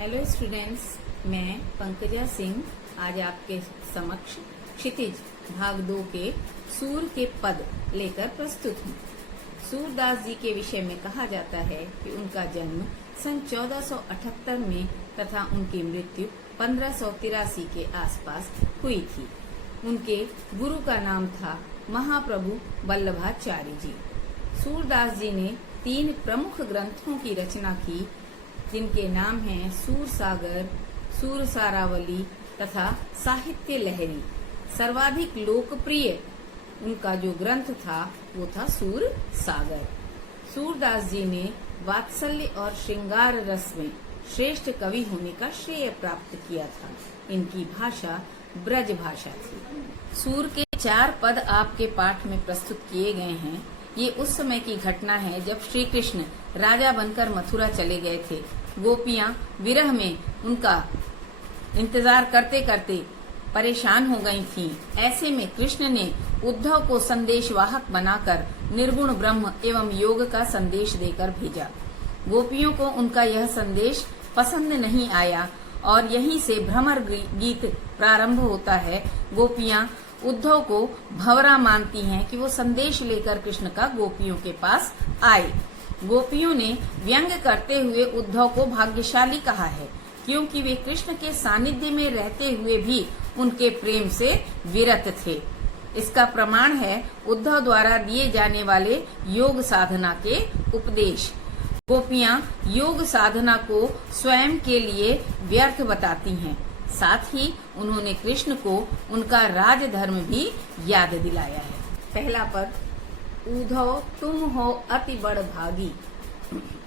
Hello students, मैं पंकजा सिंह आज आपके समक्ष क्षितिज भाग 2 के सूर के पद लेकर प्रस्तुत हूँ। सूरदास जी के विषय में कहा जाता है कि उनका जन्म सन 1478 में तथा उनकी मृत्यु 1583 के आसपास हुई थी। उनके गुरु का नाम था महाप्रभु वल्लभाचार्य जी। सूरदास जी ने 3 प्रमुख ग्रंथों की रचना की, जिनके नाम हैं सूर सागर, सूर सारावली तथा साहित्य लहरी। सर्वाधिक लोकप्रिय उनका जो ग्रंथ था वो था सूर सागर। सूरदास जी ने वात्सल्य और श्रृंगार रस में श्रेष्ठ कवि होने का श्रेय प्राप्त किया था। इनकी भाषा ब्रज भाषा थी। सूर के 4 पद आपके पाठ में प्रस्तुत किए गए हैं। ये उस समय की घटना है जब श्री कृष्ण राजा बनकर मथुरा चले गए थे। गोपियां विरह में उनका इंतजार करते करते परेशान हो गई थीं। ऐसे में कृष्ण ने उद्धव को संदेशवाहक बनाकर निर्गुण ब्रह्म एवं योग का संदेश देकर भेजा। गोपियों को उनका यह संदेश पसंद नहीं आया और यहीं से भ्रमर गीत प्रारंभ होता है। गोपियां उद्धव को भंवरा मानती हैं कि वो संदेश लेकर कृष्ण का गोपियों के पास आए। गोपियों ने व्यंग करते हुए उद्धव को भाग्यशाली कहा है, क्योंकि वे कृष्ण के सानिध्य में रहते हुए भी उनके प्रेम से विरत थे। इसका प्रमाण है उद्धव द्वारा दिए जाने वाले योग साधना के उपदेश। गोपियां योग साधना को स्वयं के लिए व्यर्थ बताती हैं। साथ ही उन्होंने कृष्ण को उनका राजधर्म भी याद दिलाया है। पहला पद, उद्धव तुम हो अति बड़ भागी,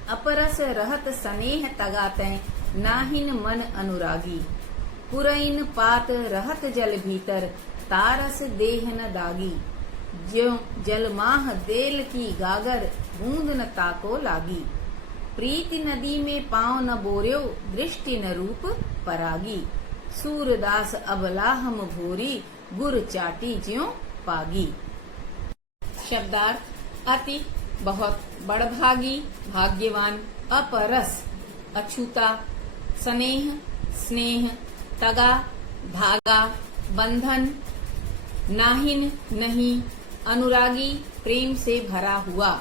अपरस रहत स्नेह तगाते, नाहिन मन अनुरागी, पुरइन पात रहत जल भीतर, तारस देह न दागी, ज्यों जलमाह देल की गागर, बूंद न ताको लागी, प्रीति नदी में पांव न बोर्यो, दृष्टि न रूप परागी, सूरदास अबलाहम भूरी, गुर चाटी ज्यों पागी। शब्दार्थ, अति बहुत, बड़भागी भाग्यवान, अपरस अछूता, स्नेह स्नेह, तगा धागा बंधन, नाहिन नहीं, अनुरागी प्रेम से भरा हुआ,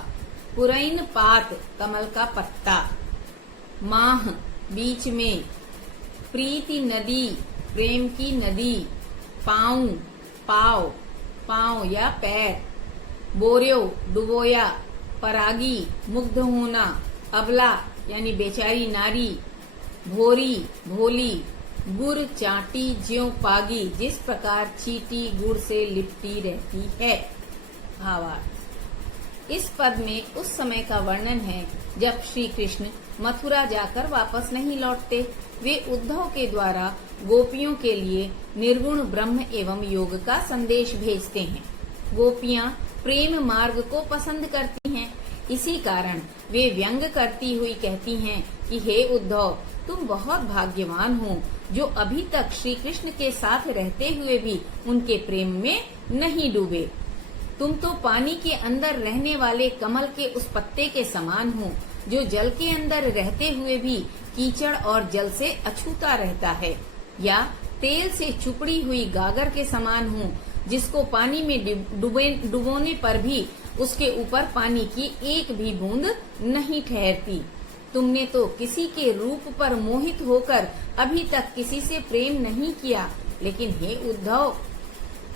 पुरैन पात कमल का पत्ता, माह बीच में, प्रीति नदी प्रेम की नदी, पाँव पाव पाँव या पैर, बोर्यो डुबोया, परागी मुग्ध होना, अबला यानी बेचारी नारी, भोरी भोली, गुड़ चाटी ज्यों पागी, जिस प्रकार चींटी गुड़ से लिपटी रहती है। भावार्थ, इस पद में उस समय का वर्णन है जब श्री कृष्ण मथुरा जाकर वापस नहीं लौटते। वे उद्धव के द्वारा गोपियों के लिए निर्गुण ब्रह्म एवं योग का संदेश भेजते हैं। गोपियां प्रेम मार्ग को पसंद करती हैं। इसी कारण वे व्यंग करती हुई कहती हैं कि हे उद्धव, तुम बहुत भाग्यवान हो जो अभी तक श्री कृष्ण के साथ रहते हुए भी उनके प्रेम में नहीं डूबे। तुम तो पानी के अंदर रहने वाले कमल के उस पत्ते के समान हो जो जल के अंदर रहते हुए भी कीचड़ और जल से अछूता रहता है, या तेल से चुपड़ी हुई गागर के समान हो जिसको पानी में डुबोने पर भी उसके ऊपर पानी की एक भी बूंद नहीं ठहरती। तुमने तो किसी के रूप पर मोहित होकर अभी तक किसी से प्रेम नहीं किया, लेकिन हे उद्धव,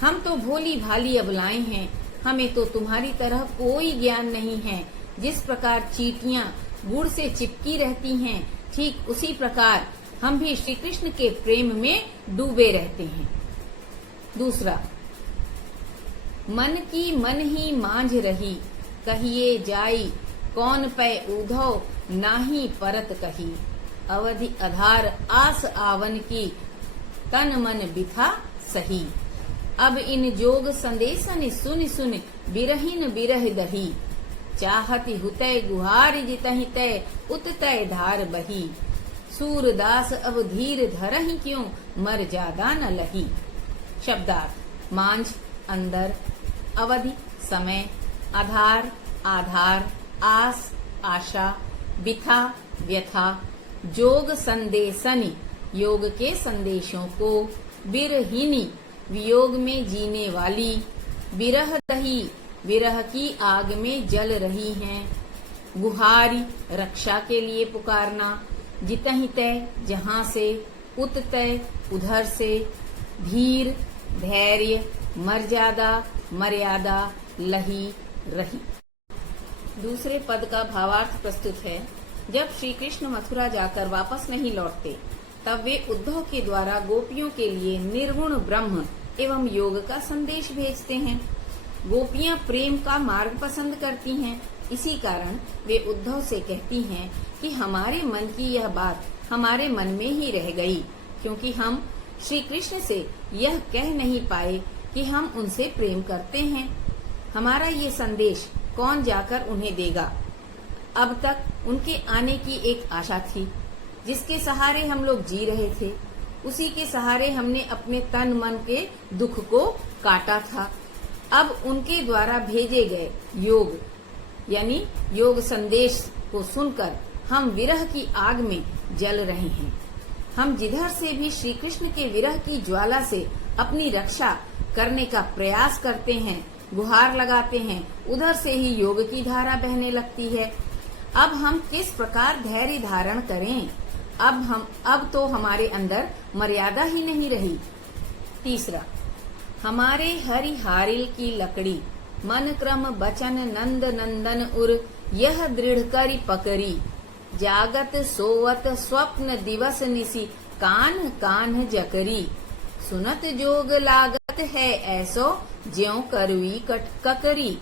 हम तो भोली भाली अबलाएं हैं। हमें तो तुम्हारी तरह कोई ज्ञान नहीं है। जिस प्रकार चींटियां गुड़ से चिपकी रहती हैं, ठीक उसी प्रकार हम भी श्री कृष्ण के प्रेम में डूबे रहते हैं। दूसरा, मन की मन ही मांझ रही, कहिए जाई कौन पै उद्धव, नाही परत कही, अवधि आधार आस आवन की, तन मन बिथा सही, अब इन जोग संदेशन सुन सुन, बिरहिन बिरह दही, चाहति हुतय गुहार जितहि तय, उततय धार बही, सूरदास अब धीर धरहि क्यों, मर जादा न लही। शब्दार्थ, मांझ अंदर, अवधि समय, आधार आधार, आस आशा, बिथा व्यथा, जोग संदेशनि, योग के संदेशों को, बिरहिनी, वियोग में जीने वाली, बिरह दही, विरह की आग में जल रही हैं, गुहारी, रक्षा के लिए पुकारना, जितहि तय, जहां से, उत तय, उधर से, धीर, धैर्य, मर्यादा, मर्यादा, लही, रही। दूसरे पद का भावार्थ प्रस्तुत है। जब श्री कृष्ण मथुरा जाकर वापस नहीं लौटते, तब वे उद्धव के द्वारा गोपियों के लिए निर्गुण ब्रह्म एवं योग का संदेश भेजते हैं। गोपियां प्रेम का मार्ग पसंद करती हैं, इसी कारण वे उद्धव से कहती हैं कि हमारे मन की यह बात हमारे मन में ही रह गई, क्योंकि हम श्री कृष्ण से यह कह नहीं पाए कि हम उनसे प्रेम करते हैं। हमारा ये संदेश कौन जाकर उन्हें देगा। अब तक उनके आने की एक आशा थी, जिसके सहारे हम लोग जी रहे थे। उसी के सहारे हमने अपने तन मन के दुख को काटा था। अब उनके द्वारा भेजे गए योग यानी योग संदेश को सुनकर हम विरह की आग में जल रहे हैं। हम जिधर से भी श्री कृष्ण के विरह की ज्वाला से अपनी रक्षा करने का प्रयास करते हैं, गुहार लगाते हैं, उधर से ही योग की धारा बहने लगती है। अब हम किस प्रकार धैर्य धारण करें। अब तो हमारे अंदर मर्यादा ही नहीं रही। तीसरा, हमारे हरि हारिल की लकड़ी, मन क्रम बचन नंद नंदन उर, यह दृढ़ करी पकड़ी, जागत सोवत स्वप्न दिवस निसी, कान कान जकरी, सुनत जोग लागत है ऐसो, ज्यों करवी ककरी,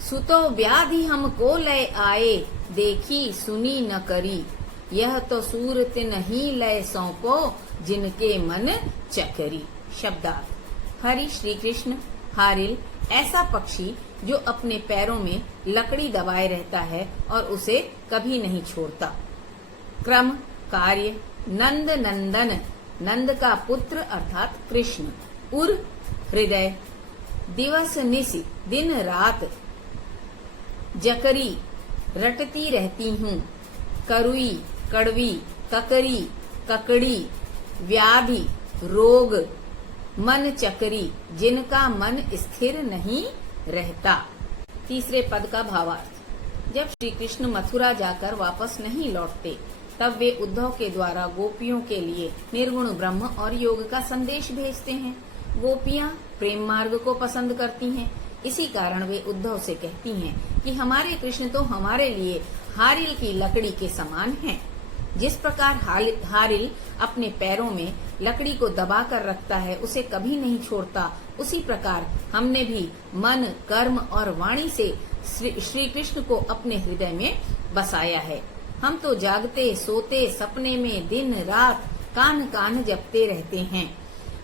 सुतो व्याधि हमको लय आए, देखी सुनी न करी, यह तो सूरत नहीं लय सौंपो, जिनके मन चकरी। शब्दार्थ, हरि श्री कृष्ण हारिल ऐसा पक्षी जो अपने पैरों में लकड़ी दबाए रहता है और उसे कभी नहीं छोड़ता। क्रम, कार्य, नंद नंदन, नंद का पुत्र अर्थात कृष्ण, उर हृदय, दिवस निशि दिन रात, जकरी रटती रहती हूँ, करुई कड़वी, ककरी ककड़ी, व्याधि रोग, मन चकरी जिनका मन स्थिर नहीं रहता। तीसरे पद का भावार्थ, जब श्री कृष्ण मथुरा जाकर वापस नहीं लौटते, तब वे उद्धव के द्वारा गोपियों के लिए निर्गुण ब्रह्म और योग का संदेश भेजते हैं। गोपियां प्रेम मार्ग को पसंद करती हैं, इसी कारण वे उद्धव से कहती हैं कि हमारे कृष्ण तो हमारे लिए हारिल की लकड़ी के समान हैं। जिस प्रकार हारिल अपने पैरों में लकड़ी को दबा कर रखता है, उसे कभी नहीं छोड़ता, उसी प्रकार हमने भी मन, कर्म और वाणी से श्री कृष्ण को अपने हृदय में बसाया है। हम तो जागते सोते सपने में दिन रात कान कान जपते रहते हैं।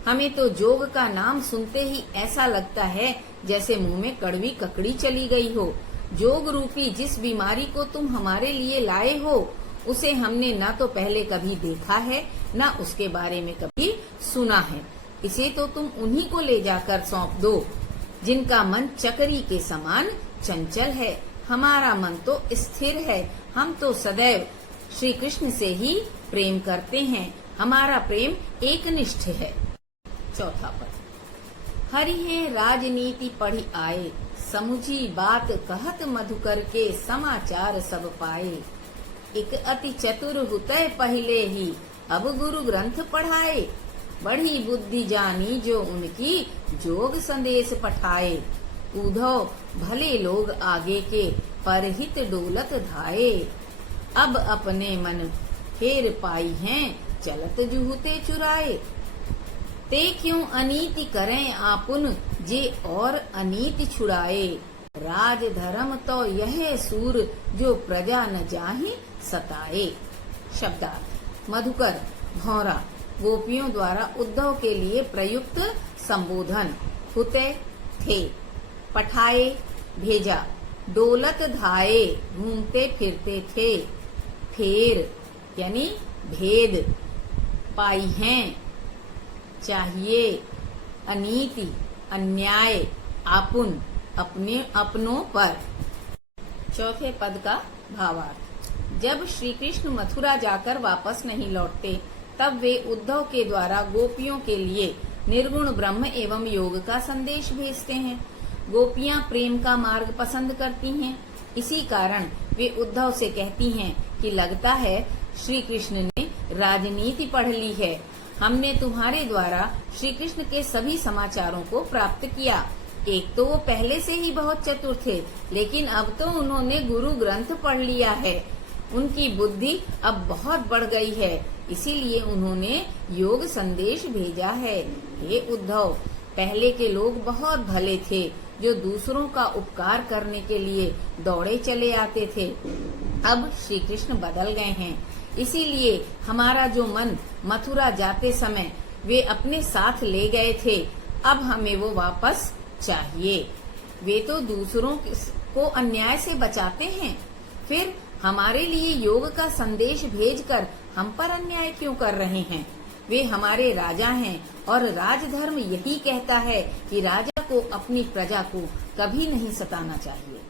हमें तो जोग का नाम सुनते ही ऐसा लगता है जैसे मुंह में कड़वी ककड़ी चली गई हो। जोग रूपी जिस बीमारी को तुम हमारे लिए लाए हो, उसे हमने न तो पहले कभी देखा है, न उसके बारे में कभी सुना है। इसे तो तुम उन्हीं को ले जाकर सौंप दो, जिनका मन चकरी के समान चंचल है। हमारा मन तो स्थिर है। हम तो सदैव श्री कृष्ण से ही प्रेम करते हैं। हमारा प्रेम एकनिष्ठ है। चौथा पद, हरि है राजनीति पढ़ी आए, समुझी बात कहत मधुकर के, समाचार सब पाए। एक अति चतुर हुतय पहले ही, अब गुरु ग्रंथ पढ़ाए। बड़ी बुद्धि जानी जो उनकी, जोग संदेश पठाए। उद्धव भले लोग आगे के, परहित डोलत धाये। अब अपने मन फेर पाई हैं, चलत जुहुते चुराए। ते क्यों अनीति करें आपुन, जे और अनीति छुड़ाए। राज धर्म तो यह सूर, जो प्रजा न जाहि सताए। शब्दार्थ, मधुकर भौरा गोपियों द्वारा उद्धव के लिए प्रयुक्त संबोधन। हुते थे, पठाए भेजा, डोलत धाये घूमते फिरते थे, फेर यानी भेद, पाई हैं चाहिए, अनीति अन्याय, आपुन अपने अपनों पर। चौथे पद का भावार्थ, जब श्री कृष्ण मथुरा जाकर वापस नहीं लौटते तब वे उद्धव के द्वारा गोपियों के लिए निर्गुण ब्रह्म एवं योग का संदेश भेजते हैं। गोपियां प्रेम का मार्ग पसंद करती हैं, इसी कारण वे उद्धव से कहती हैं कि लगता है श्री कृष्ण ने राजनीति पढ़ ली है। हमने तुम्हारे द्वारा श्री कृष्ण के सभी समाचारों को प्राप्त किया। एक तो वो पहले से ही बहुत चतुर थे, लेकिन अब तो उन्होंने गुरु ग्रंथ पढ़ लिया है। उनकी बुद्धि अब बहुत बढ़ गई है, इसीलिए उन्होंने योग संदेश भेजा है। हे उद्धव, पहले के लोग बहुत भले थे, जो दूसरों का उपकार करने के लिए दौड़े चले आते थे। अब श्री कृष्ण बदल गए हैं, इसीलिए हमारा जो मन मथुरा जाते समय वे अपने साथ ले गए थे, अब हमें वो वापस चाहिए। वे तो दूसरों को अन्याय से बचाते हैं, फिर हमारे लिए योग का संदेश भेजकर हम पर अन्याय क्यों कर रहे हैं? वे हमारे राजा हैं और राजधर्म यही कहता है कि राजा को अपनी प्रजा को कभी नहीं सताना चाहिए।